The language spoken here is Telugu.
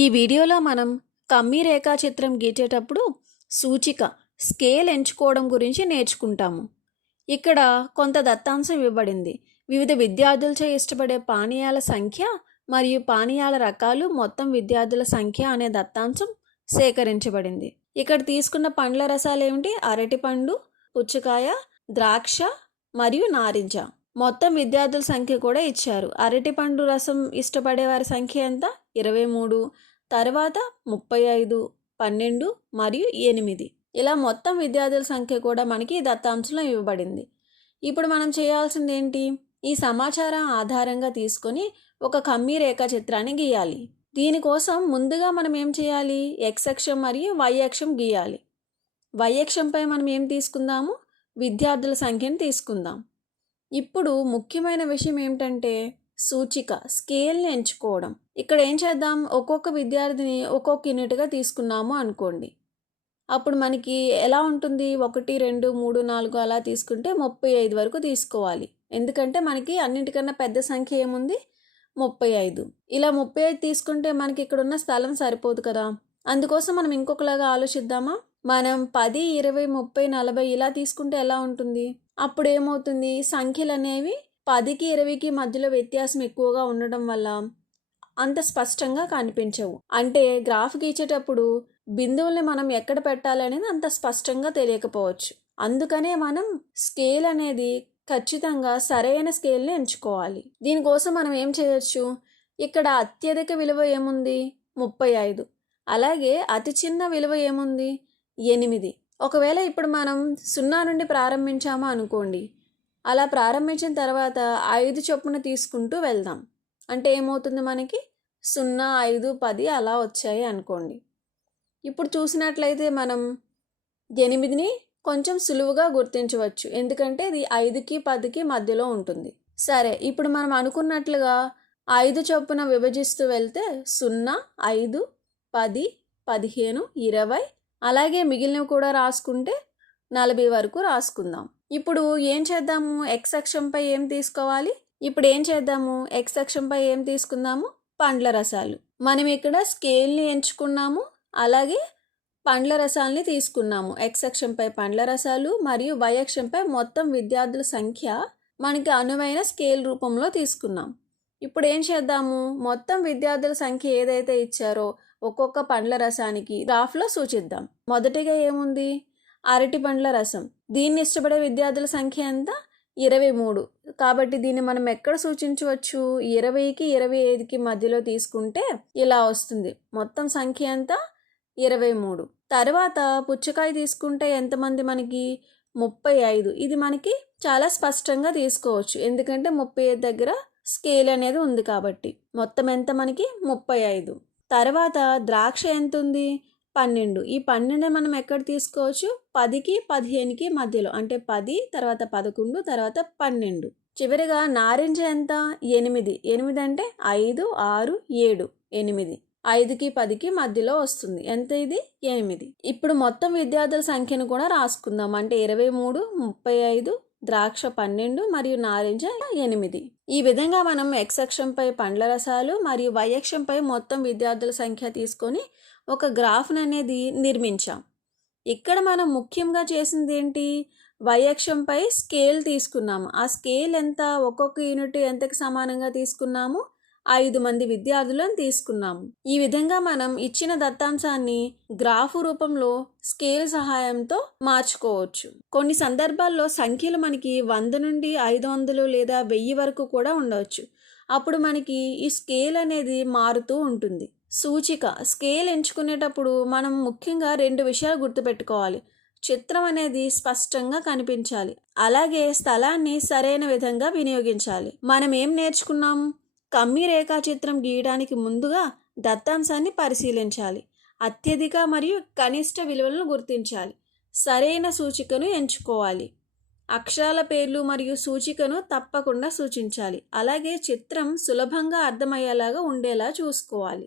ఈ వీడియోలో మనం కమ్మీ రేఖాచిత్రం గీచేటప్పుడు సూచిక స్కేల్ ఎంచుకోవడం గురించి నేర్చుకుంటాము. ఇక్కడ కొంత దత్తాంశం ఇవ్వబడింది. వివిధ విద్యార్థులచే ఇష్టపడే పానీయాల సంఖ్య మరియు పానీయాల రకాలు, మొత్తం విద్యార్థుల సంఖ్య అనే దత్తాంశం సేకరించబడింది. ఇక్కడ తీసుకున్న పండ్ల రసాలు ఏమిటి? అరటిపండు, పుచ్చకాయ, ద్రాక్ష మరియు నారింజ. మొత్తం విద్యార్థుల సంఖ్య కూడా ఇచ్చారు. అరటిపండు రసం ఇష్టపడే వారి సంఖ్య ఎంత? 23. తర్వాత 35, 12 మరియు 8. ఇలా మొత్తం విద్యార్థుల సంఖ్య కూడా మనకి దత్తాంశంలో ఇవ్వబడింది. ఇప్పుడు మనం చేయాల్సింది ఏంటి? ఈ సమాచారం ఆధారంగా తీసుకొని ఒక కమ్మీ రేఖాచిత్రాన్ని గీయాలి. దీనికోసం ముందుగా మనం ఏం చేయాలి? ఎక్స్ అక్షం మరియు వై అక్షం గీయాలి. వై అక్షంపై మనం ఏం తీసుకుందాము? విద్యార్థుల సంఖ్యను తీసుకుందాం. ఇప్పుడు ముఖ్యమైన విషయం ఏమిటంటే సూచిక స్కేల్ని ఎంచుకోవడం. ఇక్కడ ఏం చేద్దాం? ఒక్కొక్క విద్యార్థిని ఒక్కొక్క యూనిట్గా తీసుకున్నాము అనుకోండి. అప్పుడు మనకి ఎలా ఉంటుంది? 1, 2, 3, 4 అలా తీసుకుంటే 35 వరకు తీసుకోవాలి. ఎందుకంటే మనకి అన్నింటికన్నా పెద్ద సంఖ్య ఏముంది? 35. ఇలా 35 తీసుకుంటే మనకి ఇక్కడ ఉన్న స్థలం సరిపోదు కదా. అందుకోసం మనం ఇంకొకలాగా ఆలోచిద్దామా? మనం 10, 20, 30, 40 ఇలా తీసుకుంటే ఎలా ఉంటుంది? అప్పుడు ఏమవుతుంది? సంఖ్యలు అనేవి 10కి 20కి మధ్యలో వ్యత్యాసం ఎక్కువగా ఉండడం వల్ల అంత స్పష్టంగా కనిపించవు. అంటే గ్రాఫ్ గీచేటప్పుడు బిందువుల్ని మనం ఎక్కడ పెట్టాలి అనేది అంత స్పష్టంగా తెలియకపోవచ్చు. అందుకనే మనం స్కేల్ అనేది ఖచ్చితంగా సరైన స్కేల్ని ఎంచుకోవాలి. దీనికోసం మనం ఏం చేయొచ్చు? ఇక్కడ అత్యధిక విలువ ఏముంది? 35. అలాగే అతి చిన్న విలువ ఏముంది? 8. ఒకవేళ ఇప్పుడు మనం 0 నుండి ప్రారంభించాము అనుకోండి. అలా ప్రారంభించిన తర్వాత 5 చొప్పున తీసుకుంటూ వెళ్దాం. అంటే ఏమవుతుంది? మనకి 0, 5, 10 అలా వచ్చాయి అనుకోండి. ఇప్పుడు చూసినట్లయితే మనం 8ని కొంచెం సులువుగా గుర్తించవచ్చు. ఎందుకంటే ఇది 5కి 10కి మధ్యలో ఉంటుంది. సరే, ఇప్పుడు మనం అనుకున్నట్లుగా 5 చొప్పున విభజిస్తూ వెళ్తే 0, 5, 10, 15, 20 అలాగే మిగిలినవి కూడా రాసుకుంటే 40 వరకు రాసుకుందాం. ఇప్పుడు ఏం చేద్దాము? ఎక్స్ అక్షంపై ఏం తీసుకోవాలి? ఇప్పుడు ఏం చేద్దాము? ఎక్స్ అక్షంపై ఏం తీసుకుందాము? పండ్ల రసాలు. మనం ఇక్కడ స్కేల్ని ఎంచుకున్నాము, అలాగే పండ్ల రసాలని తీసుకున్నాము. ఎక్స్ అక్షంపై పండ్ల రసాలు మరియు వై అక్షంపై మొత్తం విద్యార్థుల సంఖ్య మనకి అనువైన స్కేల్ రూపంలో తీసుకున్నాం. ఇప్పుడు ఏం చేద్దాము? మొత్తం విద్యార్థుల సంఖ్య ఏదైతే ఇచ్చారో ఒక్కొక్క పండ్ల రసానికి గ్రాఫ్లో సూచిద్దాం. మొదటిగా ఏముంది? అరటి పండ్ల రసం. దీన్ని ఇష్టపడే విద్యార్థుల సంఖ్య ఎంత? 23. కాబట్టి దీన్ని మనం ఎక్కడ సూచించవచ్చు? 20కి 25కి మధ్యలో తీసుకుంటే ఇలా వస్తుంది. మొత్తం సంఖ్య ఎంత? 23. తర్వాత పుచ్చకాయ తీసుకుంటే ఎంతమంది మనకి? 35. ఇది మనకి చాలా స్పష్టంగా తీసుకోవచ్చు. ఎందుకంటే 35 దగ్గర స్కేల్ అనేది ఉంది కాబట్టి. మొత్తం ఎంత మనకి? 35. తర్వాత ద్రాక్ష ఎంత ఉంది? 12. ఈ 12 మనం ఎక్కడ తీసుకోవచ్చు? 10కి 15కి మధ్యలో. అంటే 10, తర్వాత 11, తర్వాత 12. చివరిగా నారింజ ఎంత? 8. 8 అంటే 5, 6, 7, 8. 5కి 10కి మధ్యలో వస్తుంది. ఎంత ఇది? 8. ఇప్పుడు మొత్తం విద్యార్థుల సంఖ్యను కూడా రాసుకుందాం. అంటే 23, 35, ద్రాక్ష 12 మరియు నారింజ 8. ఈ విధంగా మనం ఎక్స్ అక్షంపై పండ్ల రసాలు మరియు వై అక్షంపై మొత్తం విద్యార్థుల సంఖ్య తీసుకొని ఒక గ్రాఫ్ని అనేది నిర్మించాం. ఇక్కడ మనం ముఖ్యంగా చేసింది ఏంటి? వై అక్షంపై స్కేల్ తీసుకున్నాము. ఆ స్కేల్ ఎంత? ఒక్కొక్క యూనిట్ ఎంతకి సమానంగా తీసుకున్నాము? 5 మంది విద్యార్థులను తీసుకున్నాము. ఈ విధంగా మనం ఇచ్చిన దత్తాంశాన్ని గ్రాఫ్ రూపంలో స్కేల్ సహాయంతో మార్చుకోవచ్చు. కొన్ని సందర్భాల్లో సంఖ్యలు మనకి 100 నుండి 500 లేదా 1000 వరకు కూడా ఉండవచ్చు. అప్పుడు మనకి ఈ స్కేల్ అనేది మారుతూ ఉంటుంది. సూచిక స్కేల్ ఎంచుకునేటప్పుడు మనం ముఖ్యంగా 2 విషయాలు గుర్తుపెట్టుకోవాలి. చిత్రం అనేది స్పష్టంగా కనిపించాలి, అలాగే స్థలాన్ని సరైన విధంగా వినియోగించాలి. మనం ఏం నేర్చుకున్నాం? కమ్మీ రేఖాచిత్రం గీయడానికి ముందుగా దత్తాంశాన్ని పరిశీలించాలి, అత్యధిక మరియు కనిష్ట విలువలను గుర్తించాలి, సరైన సూచికను ఎంచుకోవాలి, అక్షరాల పేర్లు మరియు సూచికను తప్పకుండా సూచించాలి, అలాగే చిత్రం సులభంగా అర్థమయ్యేలాగా ఉండేలా చూసుకోవాలి.